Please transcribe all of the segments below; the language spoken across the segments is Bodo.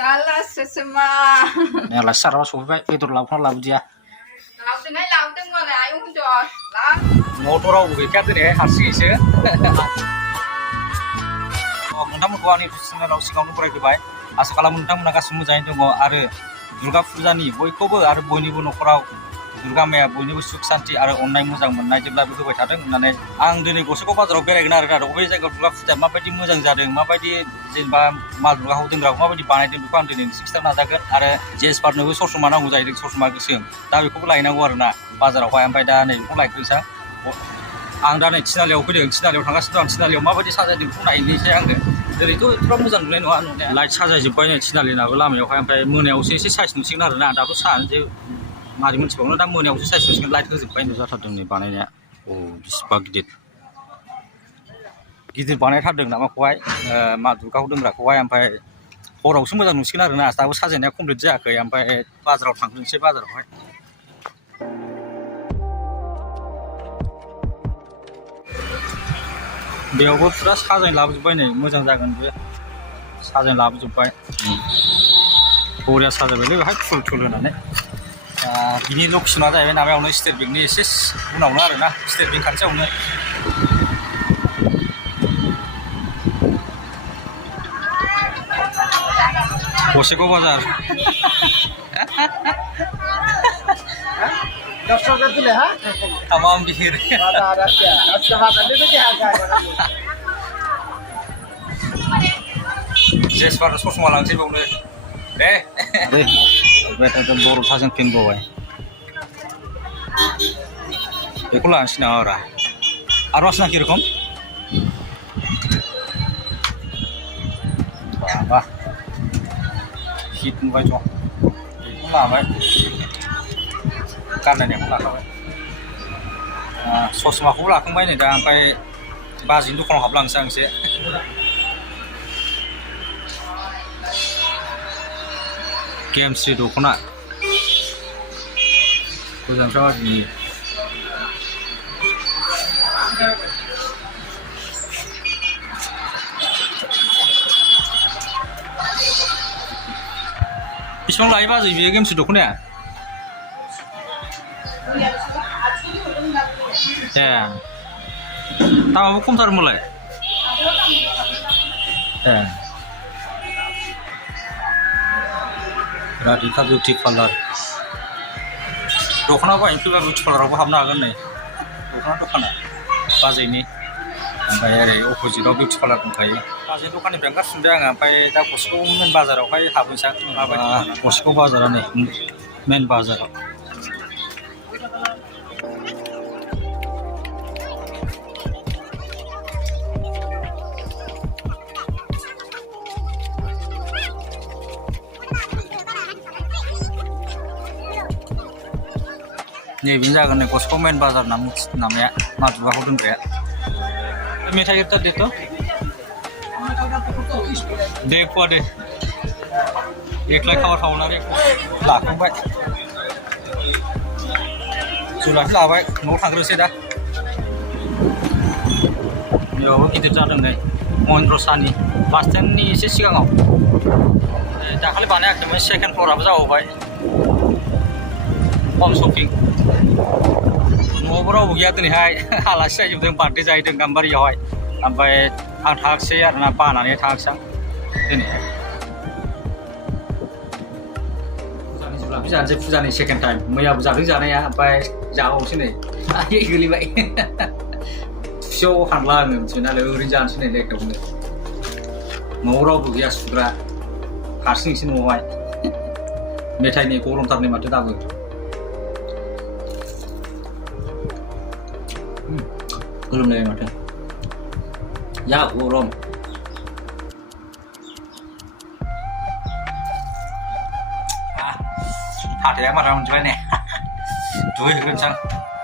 Kalas sesama. Là sao đó số vậy, tôi làm không làm gì à? Làm từng mà lại uống trò. Motor đâu cái cái này hạt xì xí. नोंथांमोनखौ आंनि चेनेलाव सिगाङावनो बरायग्रोबाय आसा खालामो नोंथांमोना गासिबो मोजाङैनो दङ आरो दुर्गा फुजानि बयखौबो आरो बयनिबो न'खराव दुर्गा माया बयनिबो सुख शान्ति आरो अननाय मोजां मोननाय जेब्लाबो होबाय थादों होननानै आं दिनै गसाइगाव बाजाराव बेरायगोन आरो बबे जायगायाव दुर्गा फुजाया माबायदि मोजां जादों माबायदि जेनेबा मा दुर्गाखौ दोनग्राखौ माबायदि बानायदों बेखौ आं दिनै नोंसिनो खिथानो नाजागोन आरो जेसपारनोबो ससमा नांगौ जाहैदों ससमा गोसोम दा बेखौबो लायनांगौ आरोना बाजारावहाय ओमफ्राय दा नै बेखौ लायग्रोनोसै आं दा नै थिनालियाव फैदों थिनालियाव थांगासिनो दं थिनालियाव माबायदि साजायदों बेखौ नायनोसै आङो ओरैथ' एथ'बां मोजां नुनाय नङा नुनाया लाइट साजायजोब्बाय नै थिनालिनाबो लामायावहाय ओमफ्राय मोनायावसो एसे साइस नुसिगोन आरोना दाथ' सानसै मारै मोनथिबावनो दा मोनायावसो साइस नुसिगोन लाइट होजोब्बाय जाथारदों नै बानायनाया अ बिसिबा गिदिर बानायथारदों नामाखौहाय मा दुर्गाखौ दोनग्राखौहाय ओमफ्राय हरावसो मोजां नुसिगोन आरोना दाबो साजायनाया कमप्लिट जायाखै ओमफ्राय बाजाराव थांग्रोनोसै बाजारावहाय बेयावबो फुरा साजायना लाबोजोब्बाय नै मोजां जागोन बे साजायना लाबोजोब्बाय बरिया साजायबायलै बेहाय फुल थुल होनानै बिनि लकेसना जाहैबाय माबायावनो स्टेट बेंकनि एसे उनावनो आरोना स्टेट बेंक खाथियावनो गसाइगाव बाजार tamam bihir जेसपार ससमा लांसै बावनो दे बेटा बर' थाजों फिनबावबाय बेखौ लानोसै नामा रा आरो आसना किरकम बाबा हिट नुबाय ज' बेखौ लाबाय गाननायखौ लाखाबाय ससमाखौबो लाखांबाय नै दा ओमफ्राय बाजैनि दखानाव हाबलांसै आं एसे गेमस्रि दख'ना गोजानफ्रा बाजैनि बेसेबां लायो बाजै बेयो गेमस्रि दख'नाया ए दामाबो खमथारमोनलाय ए राधिका बिउटि पार्लार दख'ना बायनो फैबा बिउटि पार्लारावबो हाबनो हागोन नै दख'ना बाजैनि ओमफ्राय ओरै अपोजिटआव बिउटि पार्लार दंखायो बाजै दखाननिफ्राय ओंखारफिनदों आङो ओमफ्राय दा गसाइगाव मेन बाजारावहाय हाबनोसै माबायदि गसाइगाव बाजारा नै मेन बाजाराव नैबेनो जागोन नै गसाइगाव मेन बाजार नामाया मा दुर्गाखौ दोनग्राया मेथाइ गिरथार देथ' दे फुवा दे एकलाय खावा थावनानै लाखांबाय जुलाफि लाबाय न'आव थांग्रोसै दा बेयावबो गिदिर जादों नै महेन्द्र सानि बास स्टेन्डनि एसे सिगाङाव दाखालि बानायाखैमोन सेकेन्ड फ्ल'राबो जाबावबाय हम शपिं न'आवबो रावबो गैया दिनैहाय आलासि जाहैजोबदों बार्थडे जाहैदों गाम्बारियावहाय ओमफ्राय आं थाङाखिसै आरोना बानानै थाङाखिसै आं दिनैहाय फुजानि जुलाफि जानोसै फुजानि सेकेन्ड टाइम मैयाबो जादों जानाया ओमफ्राय जाबावनोसै नै आयै गोलैबाय थुसियाव हानला आङो मिथिबाय नालाय ओरैनो जानोसै नै लेखायावनो न'आव रावबो गैया सुग्रा हारसिंसो न'आवहाय मेथाइनि गरमथारनि माथो दाबो गोलोमनाय माथो जा गरम हाथाया माथा मोनजोबबाय ने दुगैहैग्रोनोसै आं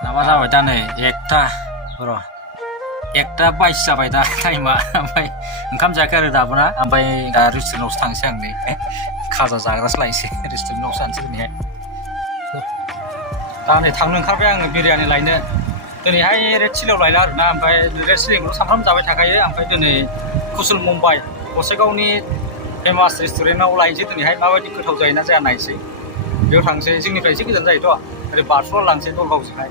माबा जाबाय दा नै एकथा र' 1:22 जाबाय दा टाइमा ओमफ्राय ओंखाम जायाखै आरो दाबो ना ओमफ्राय दा रेस्टुरेन्टआवसो थांसै आं नै खाजा जाग्रासो लायसै रेस्टुरेन्टआवसो जानोसै दिनैहाय दा नै थांनो ओंखारबाय आङो बिरियानि लायनो दिनैहाय रेड चिलियाव लायला आरोना ओमफ्राय रेड चिलिखौ सामफ्रामबो जाबाय थाखायो ओमफ्राय दिनै कुशल मुम्बाइ गसाइगावनि फेमास रेस्टुरेन्टआव लायनोसै दिनैहाय माबायदि गोथाव जायोना जाया नायसै बेयाव थांसै जोंनिफ्राय एसे गोजान जायोथ' ओरै बारस'ना लांसै दलगावजोंहाय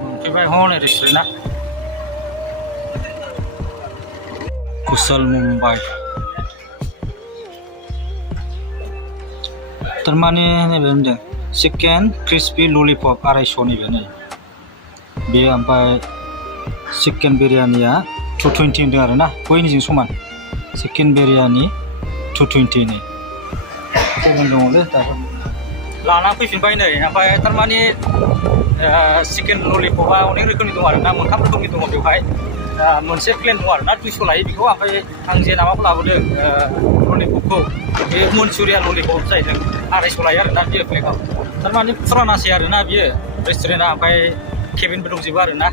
मोनफैबाय हनै रेस्टुरेन्टआ कुशल मुम्बाइ थारमाने नैबे होनदों चिकेन क्रिस्पि ललिपप 250 नैबे नै बेयो ओमफ्राय चिकेन बिरियानिया 220 होनदों आरो ना बयनिजों समान चिकेन बिरियानि 220 नै गुबुन दङलै दाबो लाना फैफिनबाय नै ओमफ्राय थारमाने चिकेन ललिपपा अनेक रोखोमनि दं आरो ना मोनथाम रोखोमनि दङ बेवहाय मोनसे प्लेन दं आरो ना 200 लायो बेखौ ओमफ्राय आं जे माबाखौ लाबोदों ललिपपखौ बे मनचुरिया ललिपप जाहैदों 250 लायो आरो ना बियो प्लेटआव थारमाने फुरानासै आरो ना बियो रेस्टुरेन्टआ ओमफ्राय केबिनबो दंजोबो आरो ना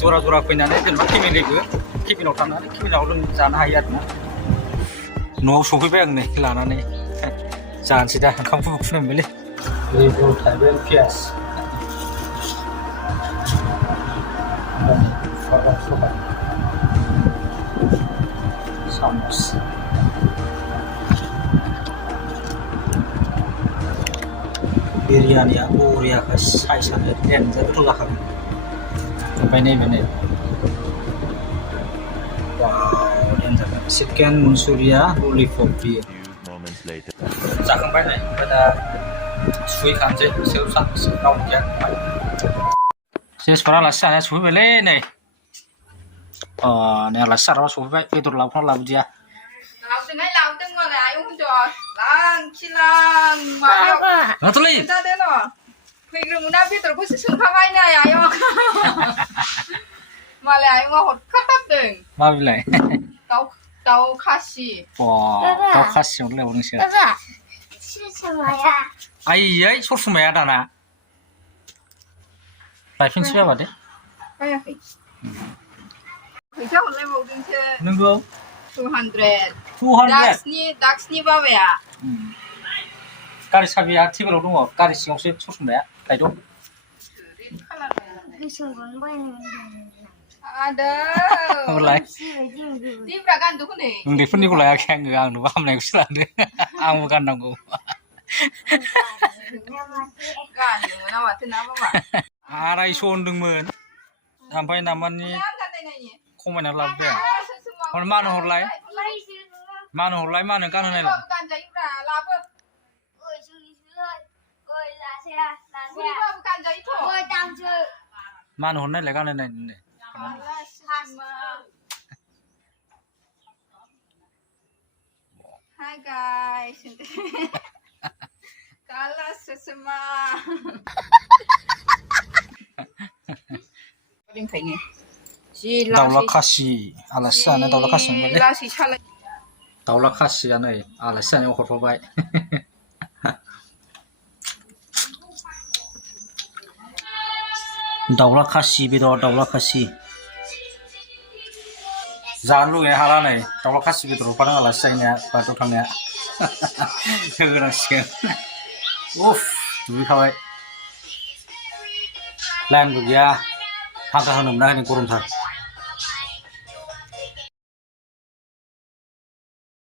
जरा जरा फैनानै जेनेबा फेमिलिबो केबिनाव थांनानै केबिनाव जानो हायो आरो ना न'आव सफैबाय आं नै लानानै जानोसै दा ओंखामखौ उखैनाय मोनबायलै लेबु थाइबें पियास सामस बिरियानिया बरियाखा साइसआनो देनजार गोथाव जाखागोन ओमफ्राय नैबे नै देनजार चिकेन मनचुरिया ललिपप बियो जाखांबाय नै ओमफ्राय दा सुहैखानोसै सोब सानसे रावबो गैया जेसफोर आलासि जानाया सफैबायलै नै नै आलासि जाग्राबा सफैबाय बेदर लाबोना लाबोदिया लाबोदोंहाय लाबोदों मालाय आयं हिनजाव लांखिलां माबायाव माथोलै खोन्थादों र' फैग्रोमोना बेदरखौसो सोंखाबाय नै आयं मालाय आयंआ हरखाथारदों माबिलाय दाउ खासि दाउ खासियावलाय नोंसोर आइयै सरसमाया दाना लायफिनसै जाबा दे बायाखै फैसा हरलायबावदोंसो नंगौ 200 दाक्सनि बाबाया गारि साबिया टेबोलाव दङ गारि सिङावसो सरसमाया लायद' आदै दिब्रा गानदों हनै उन्दैफोरनिखौ लायाखै आङो आं नुबा हामनायखौसो लादों आंबो गाननांगौ गाननो मोना माथो ना बाबा 250 होनदोंमोन ओमफ्राय नामानि खमायना लाबोबाय मानो हरलाय मानो गानहो नायलाय गानजायोब्रा लाबो मानो हर नायलाय गानहो नायनो Hi guys. Kala sesama. दाउला खासि आलासि जानो दाउला खासि मोनबाय दाउला खासिया नै आलासि जानायाव हरफाबाय दाउला खासि बेदर दाउला खासि जानो लुगैनाय हाला नै दाउला खासि बेदर हरफादों आलासि जाहैनाया बाथौ थांनाया होनांसिगोन उफ दुगैखाबाय लाइनबो गैया फांखा होनो मोनाखै गरमथार